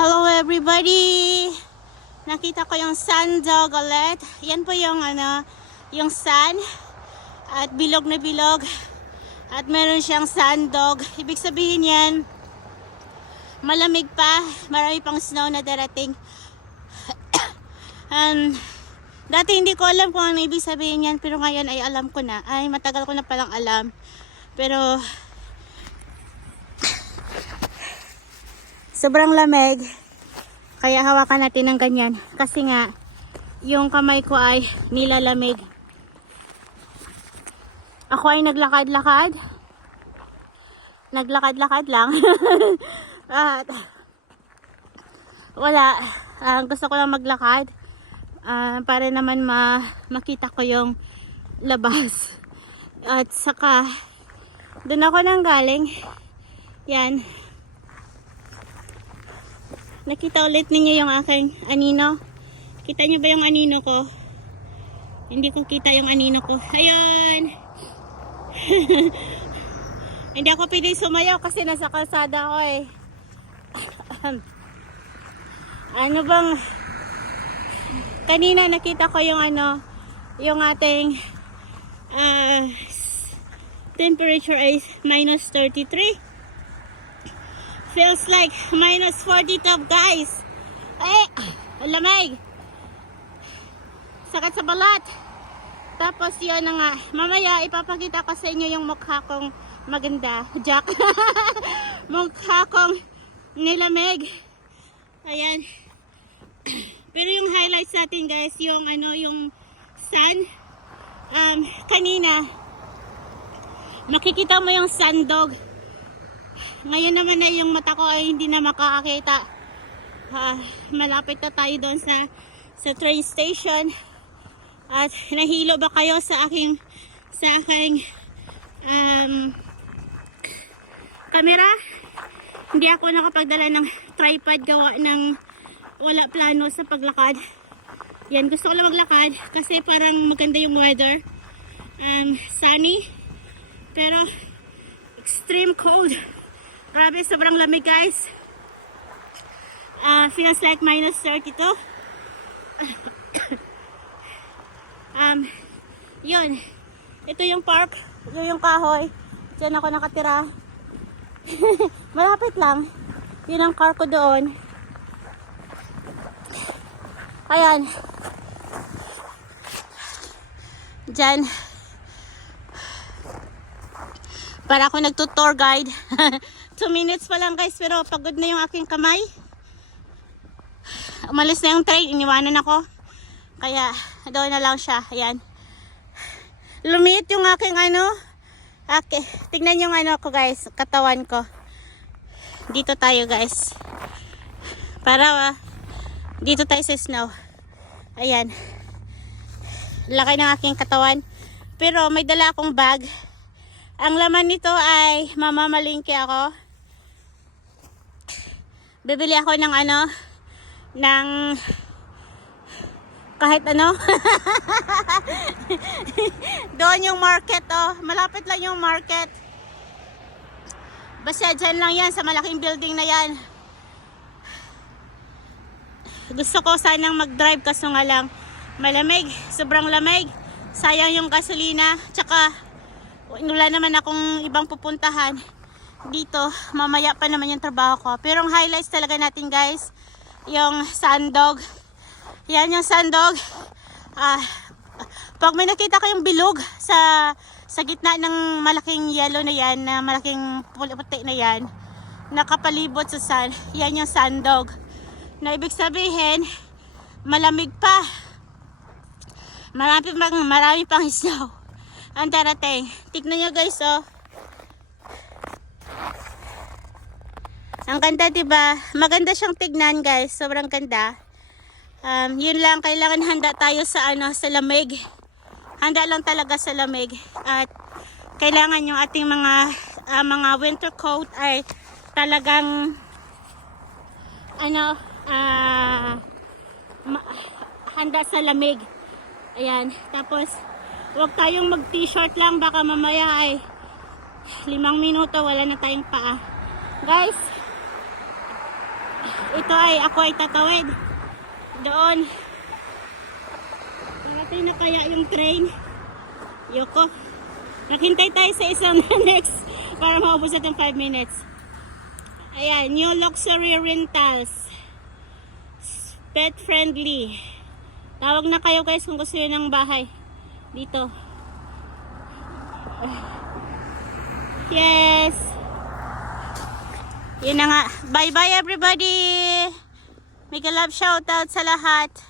Hello everybody! Nakita ko yung sandog ulit. Yan po yung yung sun at bilog na bilog. At meron siyang sandog. Ibig sabihin yan, malamig pa. Marami pang snow na darating. Dati hindi ko alam kung ano ibig sabihin yan, pero ngayon ay alam ko na. Ay, matagal ko na palang alam. Pero sobrang lamig. Kaya hawakan natin ng ganyan. Kasi nga, yung kamay ko ay nilalamig. Ako ay naglakad-lakad. Naglakad-lakad lang. At wala. Gusto ko lang maglakad. Para naman makita ko yung labas. At saka, doon ako nang galing. Yan. Nakita ulit ninyo yung aking anino. Kita nyo ba yung anino ko? Hindi ko kita yung anino ko. Ayun! Hindi ako pwede sumayaw kasi nasa kalsada ko eh. Ano bang... Kanina nakita ko yung yung ating temperature is minus 33. Feels like minus 42 guys. Ay, lamig. Sakit sa balat. Tapos yun na nga. Mamaya ipapakita ko sa inyo yung mukha kong maganda. Jack. Mukha kong nilamig. Ayan. Pero yung highlights natin guys, yung yung sun. Kanina makikita mo yung sandog. Ngayon naman ay yung mata ko ay hindi na makakakita. Malapit na tayo doon sa train station. At nahilo ba kayo sa aking camera? Hindi ako nakapagdala ng tripod gawa ng wala plano sa paglakad. Yan, gusto ko lang maglakad kasi parang maganda yung weather. Sunny. Pero extreme cold. Grabe, sobrang lamig guys. Feels like minus 32. Yun. Ito yung park. Ito yung kahoy. Diyan ako nakatira. Malapit lang. Yun ang car ko doon. Ayan. Diyan. Para ako nagtutour guide. 2 minutes pa lang guys, pero pagod na yung aking kamay. Umalis na yung train, iniwanan ako. Kaya doon na lang siya. Ayan. Lumiit yung aking Okay. Tignan yung ko guys, katawan ko. Dito tayo guys. Para dito tayo sa snow. Ayan. Laki ng aking katawan. Pero may dala akong bag. Ang laman nito ay mamamalingki ako. Bibili ako ng ng kahit doon yung market malapit lang yung market. Basta dyan lang yan sa malaking building na yan. Gusto ko sanang mag-drive kaso nga lang malamig, sobrang lamig. Sayang yung gasolina. Tsaka wala naman akong ibang pupuntahan dito. Mamaya pa naman yung trabaho ko. Pero ang highlights talaga natin guys, yung sandog. Yan yung sandog. Pag may nakita kayong bilog sa gitna ng malaking yellow na yan, na malaking puti na yan, nakapalibot sa sun, yan yung sandog. Na ibig sabihin, malamig pa. Marami pang snow ang darating. Tignan nyo guys Ang ganda diba? Maganda siyang tignan guys. Sobrang ganda. Yun lang, kailangan handa tayo sa sa lamig. Handa lang talaga sa lamig. At kailangan yung ating mga winter coat ay talagang handa sa lamig. Ayan. Tapos huwag tayong mag t-shirt lang, baka mamaya ay 5 minuto wala na tayong paa. Guys, ito ay ako ay tatawid doon. Parating na kaya yung train. Yoko. Naghintay tayo sa isang next para maubos natin 5 minutes. Ayan, new luxury rentals. Pet friendly. Tawag na kayo guys kung gusto nyo ng bahay. Dito. Yes. Yun na nga. Bye bye everybody. Mega love shoutout sa lahat.